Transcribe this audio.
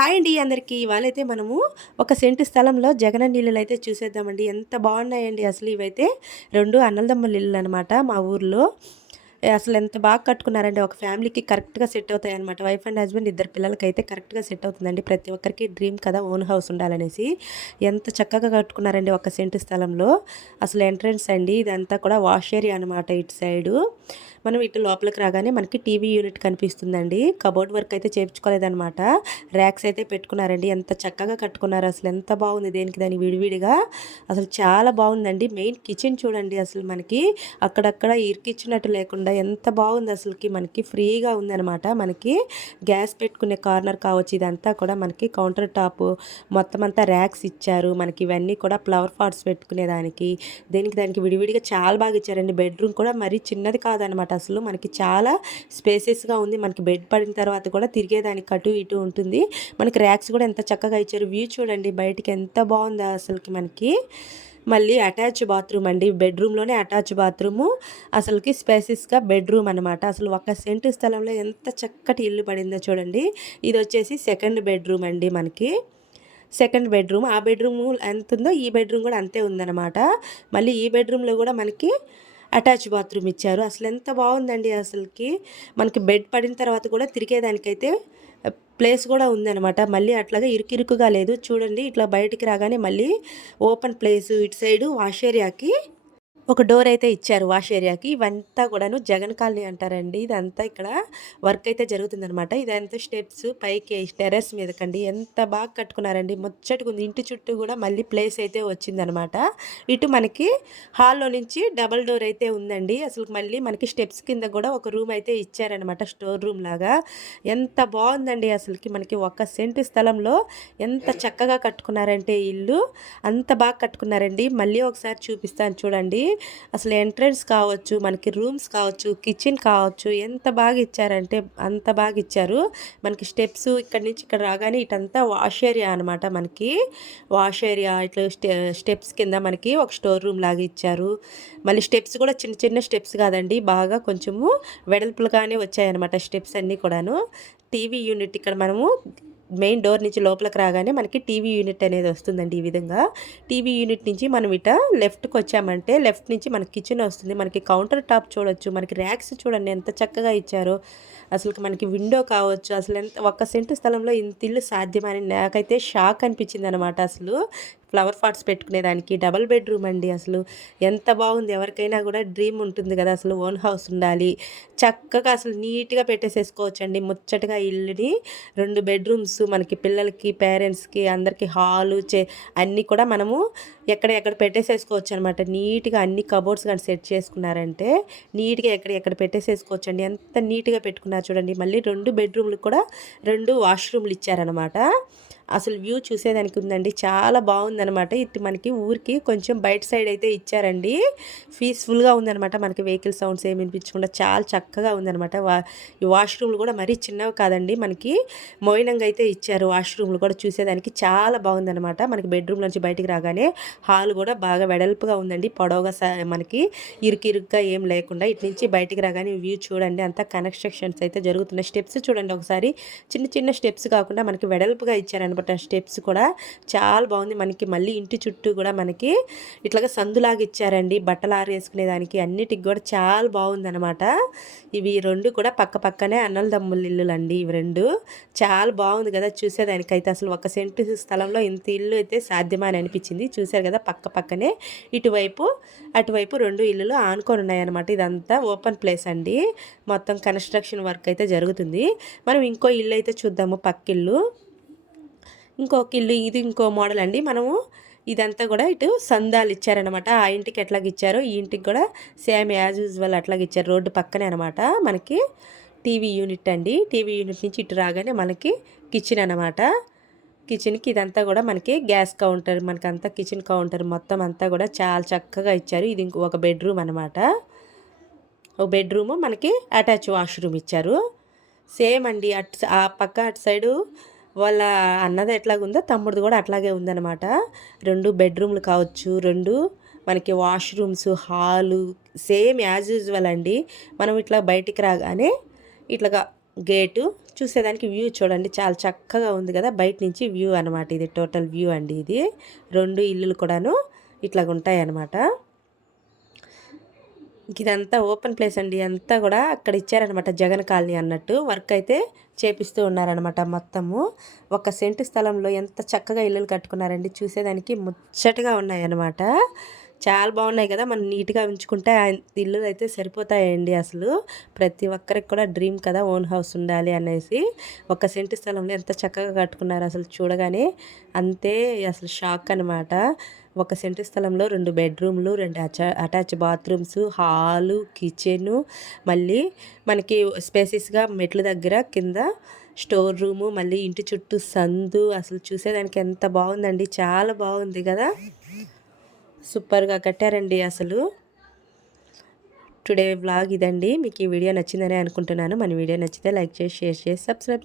Hi అండి అందరికీ. ఇవాళైతే మనము ఒక సెంటు స్థలంలో జగనన్న ఇల్లులైతే చూసేద్దామండి. ఎంత బాగున్నాయండి అసలు ఇవైతే. 2 అన్నదమ్ముల ఇల్లులనమాట మా ఊర్లో. అసలు ఎంత బాగా కట్టుకున్నారండి. ఒక ఫ్యామిలీకి కరెక్ట్‌గా సెట్ అవుతాయన్నమాట. వైఫ్ అండ్ హస్బెండ్ ఇద్దరు పిల్లలకైతే కరెక్ట్‌గా సెట్ అవుతుందండి. ప్రతి ఒక్కరికి డ్రీమ్ కదా ఓన్ హౌస్ ఉండాలనేసి. ఎంత చక్కగా కట్టుకున్నారండి ఒక సెంటు స్థలంలో. అసలు ఎంట్రన్స్ అండి ఇదంతా కూడా వాష్ ఏరియా అనమాట ఇటు సైడు. మనం ఇటు లోపలికి రాగానే మనకి టీవీ యూనిట్ కనిపిస్తుందండి. కబోర్డ్ వర్క్ అయితే చేపించుకోలేదనమాట. ర్యాక్స్ అయితే పెట్టుకున్నారండి. ఎంత చక్కగా కట్టుకున్నారు అసలు. ఎంత బాగుంది దేనికి దానికి విడివిడిగా. అసలు చాలా బాగుందండి. మెయిన్ కిచెన్ చూడండి అసలు మనకి అక్కడక్కడ ఇరికిచ్చినట్టు లేకుండా ఎంత బాగుంది అసలుకి. మనకి ఫ్రీగా ఉందనమాట. మనకి గ్యాస్ పెట్టుకునే కార్నర్ కావచ్చు. ఇదంతా కూడా మనకి కౌంటర్ టాప్ మొత్తం అంతా ర్యాక్స్ ఇచ్చారు. మనకి ఇవన్నీ కూడా ఫ్లవర్ పాట్స్ పెట్టుకునేదానికి దేనికి దానికి విడివిడిగా చాలా బాగా ఇచ్చారండి. బెడ్రూమ్ కూడా మరీ చిన్నది కాదనమాట. అసలు మనకి చాలా స్పేసెస్గా ఉంది. మనకి బెడ్ పడిన తర్వాత కూడా తిరిగేదానికి అటు ఇటు ఉంటుంది. మనకి ర్యాక్స్ కూడా ఎంత చక్కగా ఇచ్చారు. వ్యూ చూడండి బయటికి ఎంత బాగుందో అసలుకి మనకి. మళ్ళీ అటాచ్ బాత్రూమ్ అండి. బెడ్రూమ్లోనే అటాచ్ బాత్రూము. అసలుకి స్పేసెస్గా బెడ్రూమ్ అనమాట. అసలు ఒక సెంటు స్థలంలో ఎంత చక్కటి ఇల్లు పడిందో చూడండి. ఇది వచ్చేసి సెకండ్ బెడ్రూమ్ అండి మనకి. Second bedroom. ఆ బెడ్రూమ్ ఎంత ఉందో ఈ బెడ్రూమ్ కూడా అంతే ఉందన్నమాట. మళ్ళీ ఈ బెడ్రూమ్లో కూడా మనకి అటాచ్ బాత్రూమ్ ఇచ్చారు. అసలు ఎంత బాగుందండి అసలుకి. మనకి బెడ్ పడిన తర్వాత కూడా తిరిగేదానికైతే ప్లేస్ కూడా ఉందనమాట. మళ్ళీ అట్లాగా ఇరుకిరుకుగా లేదు చూడండి. ఇట్లా బయటికి రాగానే మళ్ళీ ఓపెన్ ప్లేస్ ఇటు సైడు వాష్ ఏరియాకి ఒక డోర్ అయితే ఇచ్చారు వాష్ ఏరియాకి. ఇవంతా కూడాను జగన్ కాలనీ అంటారండి. ఇదంతా ఇక్కడ వర్క్ అయితే జరుగుతుందనమాట. ఇదంతా స్టెప్స్ పైకి టెర్రస్ మీదకండి. ఎంత బాగా కట్టుకున్నారండి. ముచ్చటగుంది. ఇంటి చుట్టూ కూడా మళ్ళీ ప్లేస్ అయితే వచ్చిందనమాట. ఇటు మనకి హాల్లో నుంచి డబల్ డోర్ అయితే ఉందండి. అసలు మళ్ళీ మనకి స్టెప్స్ కింద కూడా ఒక రూమ్ అయితే ఇచ్చారనమాట. స్టోర్ రూమ్ లాగా. ఎంత బాగుందండి అసలుకి. మనకి ఒక సెంటు స్థలంలో ఎంత చక్కగా కట్టుకున్నారంటే ఇల్లు. అంత బాగా కట్టుకున్నారండి. మళ్ళీ ఒకసారి చూపిస్తాను చూడండి. అసలు ఎంట్రన్స్ కావచ్చు, మనకి రూమ్స్ కావచ్చు, కిచెన్ కావచ్చు, ఎంత బాగా ఇచ్చారంటే అంత బాగా ఇచ్చారు. మనకి స్టెప్స్ ఇక్కడి నుంచి ఇక్కడ రాగానే ఇటంతా వాష్ ఏరియా అనమాట. మనకి వాష్ ఏరియా ఇట్లా స్టెప్స్ కింద మనకి ఒక స్టోర్ రూమ్ లాగా ఇచ్చారు. మళ్ళీ స్టెప్స్ కూడా చిన్న చిన్న స్టెప్స్ కాదండి, బాగా కొంచెము వెడల్పులుగానే వచ్చాయన్నమాట స్టెప్స్ అన్నీ కూడాను. టీవీ యూనిట్ ఇక్కడ మనము మెయిన్ డోర్ నుంచి లోపలికి రాగానే మనకి టీవీ యూనిట్ అనేది వస్తుందండి. ఈ విధంగా టీవీ యూనిట్ నుంచి మనం ఇట లెఫ్ట్కి వచ్చామంటే లెఫ్ట్ నుంచి మనకి కిచెన్ వస్తుంది. మనకి కౌంటర్ టాప్ చూడొచ్చు. మనకి ర్యాక్స్ చూడండి ఎంత చక్కగా ఇచ్చారో. అసలు మనకి విండో కావచ్చు. అసలు ఎంత ఒక్క సెంటు స్థలంలో ఇంత ఇల్లు సాధ్యమని నాకైతే షాక్ అనిపించింది అనమాట. అసలు ఫ్లవర్ పాట్స్ పెట్టుకునేదానికి డబల్ బెడ్రూమ్ అండి. అసలు ఎంత బాగుంది. ఎవరికైనా కూడా డ్రీమ్ ఉంటుంది కదా అసలు ఓన్ హౌస్ ఉండాలి. చక్కగా అసలు నీట్గా పెట్టేసేసుకోవచ్చండి ముచ్చటగా ఇల్లుని. 2 బెడ్రూమ్స్ మనకి పిల్లలకి పేరెంట్స్కి అందరికీ హాలు అన్నీ కూడా మనము ఎక్కడ పెట్టేసేసుకోవచ్చు అనమాట. నీట్గా అన్ని కబోర్డ్స్ కానీ సెట్ చేసుకున్నారంటే నీట్గా ఎక్కడ పెట్టేసేసుకోవచ్చండి. ఎంత నీట్గా పెట్టుకున్నారు చూడండి. మళ్ళీ 2 బెడ్రూమ్లు కూడా 2 వాష్రూమ్లు ఇచ్చారనమాట. అసలు వ్యూ చూసేదానికి ఉందండి. చాలా బాగుందనమాట. ఇటు మనకి ఊరికి కొంచెం బయట సైడ్ అయితే ఇచ్చారండి. పీస్ఫుల్గా ఉందనమాట. మనకి వెహికల్ సౌండ్స్ ఏమి వినిపించకుండా చాలా చక్కగా ఉందనమాట. ఈ వాష్రూమ్లు కూడా మరీ చిన్నవి కాదండి. మనకి మోయినంగా అయితే ఇచ్చారు. వాష్రూమ్లు కూడా చూసేదానికి చాలా బాగుందనమాట. మనకి బెడ్రూమ్ నుంచి బయటికి రాగానే హాల్ కూడా బాగా వెడల్పుగా ఉందండి. పొడవుగా మనకి ఇరుకిరుగ్గా ఏం లేకుండా ఇటు నుంచి బయటికి రాగానే వ్యూ చూడండి. అంతా కన్స్ట్రక్షన్స్ అయితే జరుగుతున్నాయి. స్టెప్స్ చూడండి ఒకసారి. చిన్న చిన్న స్టెప్స్ కాకుండా మనకి వెడల్పుగా ఇచ్చారనమాట. స్టెప్స్ కూడా చాలా బాగుంది. మనకి మళ్ళీ ఇంటి చుట్టూ కూడా మనకి ఇట్లాగా సందులాగా ఇచ్చారండి. బట్టలు ఆరేసుకునేదానికి అన్నిటికి కూడా చాలా బాగుందనమాట. ఇవి 2 కూడా పక్క పక్కనే అన్నలదమ్ముల ఇల్లులు అండి. ఇవి 2 చాలా బాగుంది కదా చూసేదానికైతే. అసలు ఒక సెంటు స్థలంలో ఇంత ఇల్లు అయితే సాధ్యమా అని అనిపించింది. చూశారు కదా పక్క పక్కనే ఇటువైపు అటువైపు 2 ఇల్లులు ఆనుకొని ఉన్నాయన్నమాట. ఇదంతా ఓపెన్ ప్లేస్ అండి. మొత్తం కన్స్ట్రక్షన్ వర్క్ అయితే జరుగుతుంది. మనం ఇంకో ఇల్లు అయితే చూద్దాము. పక్కిల్లు ఇంకొక ఇల్లు. ఇది ఇంకో మోడల్ అండి. మనము ఇదంతా కూడా ఇటు సందాలు ఇచ్చారనమాట. ఆ ఇంటికి ఎట్లాగ ఇచ్చారో ఈ ఇంటికి కూడా సేమ్ యాజ్ యూజువల్ అట్లాగ ఇచ్చారు. రోడ్డు పక్కనే అనమాట. మనకి టీవీ యూనిట్ అండి. టీవీ యూనిట్ నుంచి ఇటు రాగానే మనకి కిచెన్ అనమాట. కిచెన్కి ఇదంతా కూడా మనకి గ్యాస్ కౌంటర్, మనకంతా కిచెన్ కౌంటర్ మొత్తం అంతా కూడా చాలా చక్కగా ఇచ్చారు. ఇది ఇంకొక బెడ్రూమ్ అనమాట. ఒక బెడ్రూము మనకి అటాచ్ వాష్రూమ్ ఇచ్చారు. సేమ్ అండి. ఆ పక్క అటు సైడు వాళ్ళ అన్నది ఎట్లాగుందో తమ్ముడిది కూడా అట్లాగే ఉందన్నమాట. 2 బెడ్రూమ్లు కావచ్చు, 2 మనకి washrooms, hall same as usual అండి. మనం ఇట్లా బయటికి రాగానే ఇట్లాగా గేటు చూసేదానికి వ్యూ చూడండి చాలా చక్కగా ఉంది కదా. బయట నుంచి వ్యూ అనమాట ఇది, టోటల్ వ్యూ అండి ఇది. 2 ఇల్లులు కూడాను ఇట్లాగ ఉంటాయి అన్నమాట. ఇదంతా ఓపెన్ ప్లేస్ అండి. అంతా కూడా అక్కడ ఇచ్చారనమాట జగన్ కాలనీ అన్నట్టు. వర్క్ అయితే చేపిస్తూ ఉన్నారనమాట మొత్తము. 1 సెంటు స్థలంలో ఎంత చక్కగా ఇల్లులు కట్టుకున్నారండి. చూసేదానికి ముచ్చటగా ఉన్నాయన్నమాట. చాలా బాగున్నాయి కదా. మనం నీట్గా ఉంచుకుంటే ఇల్లులు అయితే సరిపోతాయండి. అసలు ప్రతి ఒక్కరికి కూడా డ్రీమ్ కదా ఓన్ హౌస్ ఉండాలి అనేసి. 1 సెంటు స్థలంలో ఎంత చక్కగా కట్టుకున్నారు అసలు చూడగానే అంతే అసలు షాక్ అనమాట. 1 సెంటు స్థలంలో 2 బెడ్రూమ్లు, 2 అటాచ్ బాత్రూమ్స్, హాలు, కిచెను, మళ్ళీ మనకి స్పేసెస్గా మెట్ల దగ్గర కింద స్టోర్ రూము, మళ్ళీ ఇంటి చుట్టూ సందు. అసలు చూసేదానికి ఎంత బాగుందండి. చాలా బాగుంది కదా. సూపర్గా కట్టారండి అసలు. టుడే వ్లాగ్ ఇదండి. మీకు ఈ వీడియో నచ్చిందని అనుకుంటున్నాను. మన వీడియో నచ్చితే లైక్ చేసి, షేర్ చేసి, సబ్స్క్రైబ్